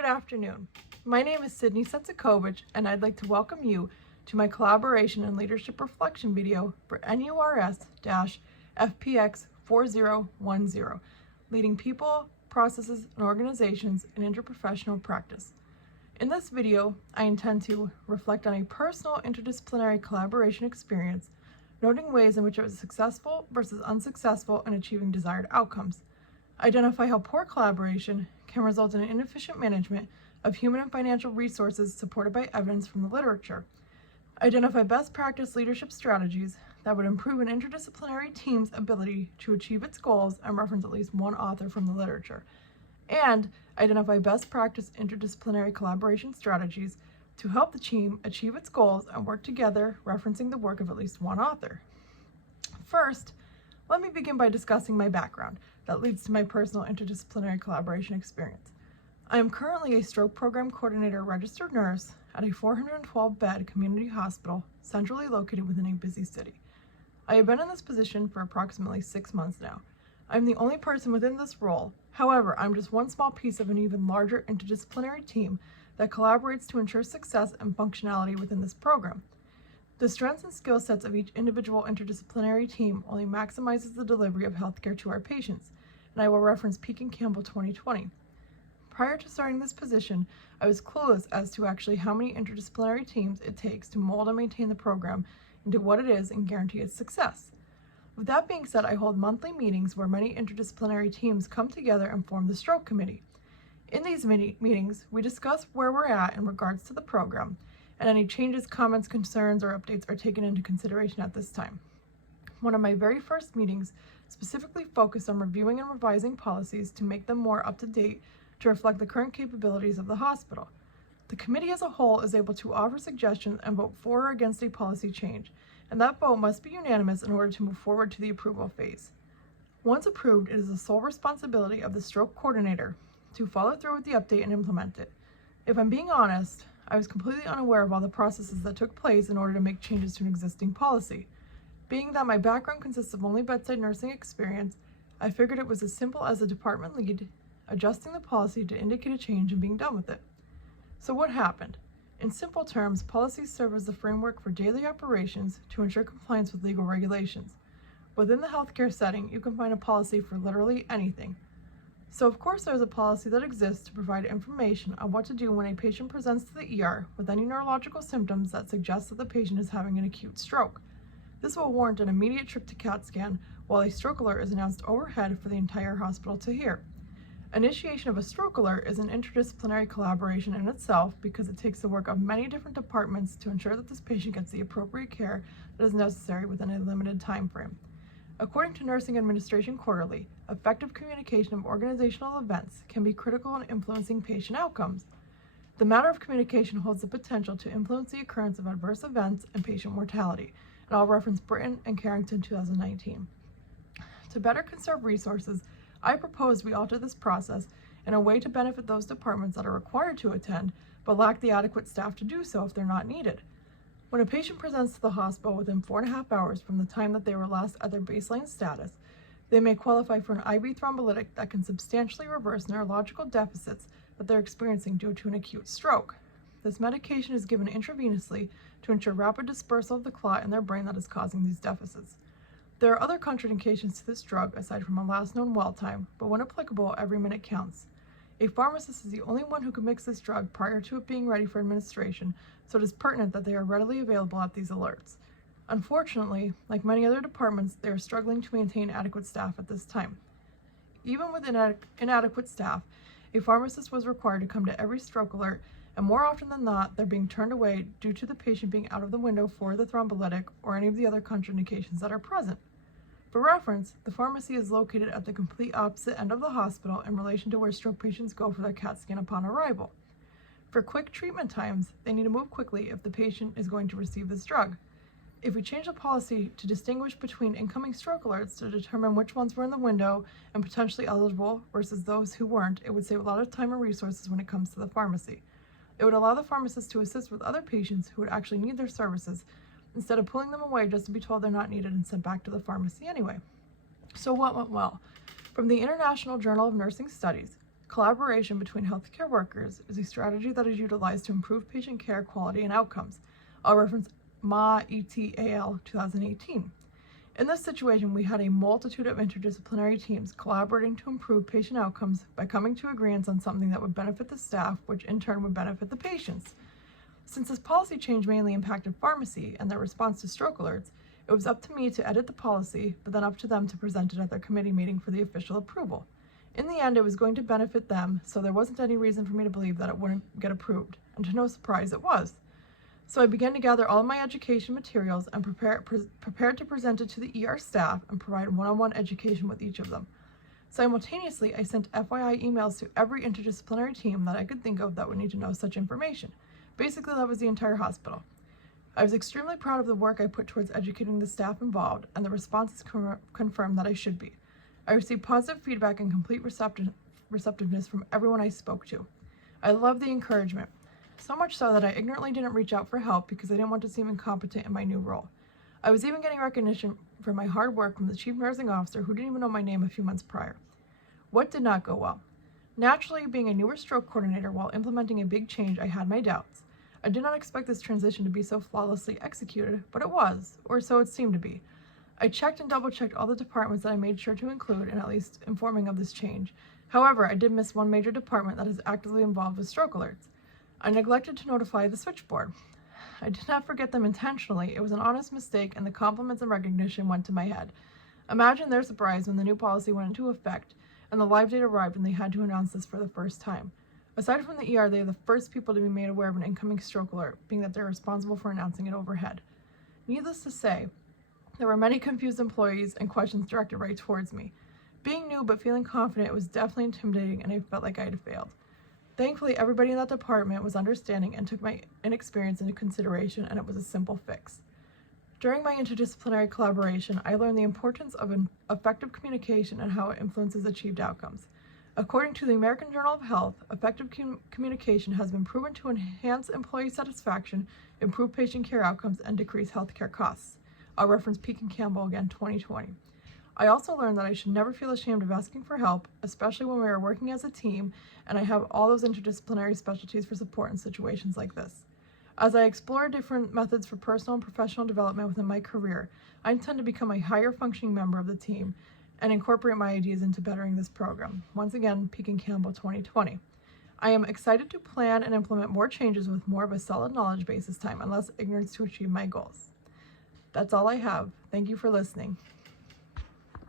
Good afternoon. My name is Sydney Setsakovich, and I'd like to welcome you to my collaboration and leadership reflection video for NURS-FPX 4010, Leading People, Processes, and Organizations in Interprofessional Practice. In this video, I intend to reflect on a personal interdisciplinary collaboration experience, noting ways in which it was successful versus unsuccessful in achieving desired outcomes. Identify how poor collaboration can result in inefficient management of human and financial resources supported by evidence from the literature. Identify best practice leadership strategies that would improve an interdisciplinary team's ability to achieve its goals and reference at least one author from the literature. And identify best practice interdisciplinary collaboration strategies to help the team achieve its goals and work together, referencing the work of at least one author. First, let me begin by discussing my background that leads to my personal interdisciplinary collaboration experience. I am currently a stroke program coordinator registered nurse at a 412-bed community hospital centrally located within a busy city. I have been in this position for approximately 6 months now. I'm the only person within this role. However, I'm just one small piece of an even larger interdisciplinary team that collaborates to ensure success and functionality within this program. The strengths and skill sets of each individual interdisciplinary team only maximizes the delivery of healthcare to our patients, and I will reference Peak and Campbell 2020. Prior to starting this position, I was clueless as to actually how many interdisciplinary teams it takes to mold and maintain the program into what it is and guarantee its success. With that being said, I hold monthly meetings where many interdisciplinary teams come together and form the stroke committee. In these meetings, we discuss where we're at in regards to the program, and any changes, comments, concerns, or updates are taken into consideration at this time. One of my very first meetings specifically focused on reviewing and revising policies to make them more up-to-date to reflect the current capabilities of the hospital. The committee as a whole is able to offer suggestions and vote for or against a policy change, and that vote must be unanimous in order to move forward to the approval phase. Once approved, it is the sole responsibility of the stroke coordinator to follow through with the update and implement it. If I'm being honest, I was completely unaware of all the processes that took place in order to make changes to an existing policy. Being that my background consists of only bedside nursing experience, I figured it was as simple as a department lead adjusting the policy to indicate a change and being done with it. So what happened? In simple terms, policies serve as the framework for daily operations to ensure compliance with legal regulations. Within the healthcare setting, you can find a policy for literally anything. So of course there's a policy that exists to provide information on what to do when a patient presents to the ER with any neurological symptoms that suggest that the patient is having an acute stroke. This will warrant an immediate trip to CAT scan while a stroke alert is announced overhead for the entire hospital to hear. Initiation of a stroke alert is an interdisciplinary collaboration in itself because it takes the work of many different departments to ensure that this patient gets the appropriate care that is necessary within a limited time frame. According to Nursing Administration Quarterly, effective communication of organizational events can be critical in influencing patient outcomes. The matter of communication holds the potential to influence the occurrence of adverse events and patient mortality, and I'll reference Britton and Carrington 2019. To better conserve resources, I propose we alter this process in a way to benefit those departments that are required to attend but lack the adequate staff to do so if they're not needed. When a patient presents to the hospital within 4.5 hours from the time that they were last at their baseline status, they may qualify for an IV thrombolytic that can substantially reverse neurological deficits that they're experiencing due to an acute stroke. This medication is given intravenously to ensure rapid dispersal of the clot in their brain that is causing these deficits. There are other contraindications to this drug aside from a last known well time, but when applicable, every minute counts. A pharmacist is the only one who can mix this drug prior to it being ready for administration, so it is pertinent that they are readily available at these alerts. Unfortunately, like many other departments, they are struggling to maintain adequate staff at this time. Even with inadequate staff, a pharmacist was required to come to every stroke alert, and more often than not, they're being turned away due to the patient being out of the window for the thrombolytic or any of the other contraindications that are present. For reference, the pharmacy is located at the complete opposite end of the hospital in relation to where stroke patients go for their CAT scan upon arrival. For quick treatment times, they need to move quickly if the patient is going to receive this drug. If we change the policy to distinguish between incoming stroke alerts to determine which ones were in the window and potentially eligible versus those who weren't, it would save a lot of time and resources when it comes to the pharmacy. It would allow the pharmacist to assist with other patients who would actually need their services, instead of pulling them away just to be told they're not needed and sent back to the pharmacy anyway. So what went well? From the International Journal of Nursing Studies, Collaboration between healthcare workers is a strategy that is utilized to improve patient care quality and outcomes. I'll reference Ma ETAL 2018. In this situation, we had a multitude of interdisciplinary teams collaborating to improve patient outcomes by coming to agreements on something that would benefit the staff, which in turn would benefit the patients. Since this policy change mainly impacted pharmacy and their response to stroke alerts, it was up to me to edit the policy, but then up to them to present it at their committee meeting for the official approval. In the end, it was going to benefit them, so there wasn't any reason for me to believe that it wouldn't get approved, and to no surprise, it was. So I began to gather all of my education materials and prepared to present it to the ER staff and provide one-on-one education with each of them. Simultaneously, I sent FYI emails to every interdisciplinary team that I could think of that would need to know such information. Basically, that was the entire hospital. I was extremely proud of the work I put towards educating the staff involved, and the responses confirmed that I should be. I received positive feedback and complete receptiveness from everyone I spoke to. I loved the encouragement, so much so that I ignorantly didn't reach out for help because I didn't want to seem incompetent in my new role. I was even getting recognition for my hard work from the chief nursing officer who didn't even know my name a few months prior. What did not go well? Naturally, being a newer stroke coordinator while implementing a big change, I had my doubts. I did not expect this transition to be so flawlessly executed, but it was, or so it seemed to be. I checked and double-checked all the departments that I made sure to include in at least informing of this change. However, I did miss one major department that is actively involved with stroke alerts. I neglected to notify the switchboard. I did not forget them intentionally. It was an honest mistake, and the compliments and recognition went to my head. Imagine their surprise when the new policy went into effect and the live date arrived and they had to announce this for the first time. Aside from the ER, they are the first people to be made aware of an incoming stroke alert, being that they're responsible for announcing it overhead. Needless to say, there were many confused employees and questions directed right towards me. Being new but feeling confident, it was definitely intimidating and I felt like I had failed. Thankfully, everybody in that department was understanding and took my inexperience into consideration, and it was a simple fix. During my interdisciplinary collaboration, I learned the importance of effective communication and how it influences achieved outcomes. According to the American Journal of Health, effective communication has been proven to enhance employee satisfaction, improve patient care outcomes, and decrease healthcare costs. I'll reference Peek and Campbell again, 2020. I also learned that I should never feel ashamed of asking for help, especially when we are working as a team and I have all those interdisciplinary specialties for support in situations like this. As I explore different methods for personal and professional development within my career, I intend to become a higher functioning member of the team and incorporate my ideas into bettering this program. Once again, Peek and Campbell 2020. I am excited to plan and implement more changes with more of a solid knowledge base this time and less ignorance to achieve my goals. That's all I have. Thank you for listening.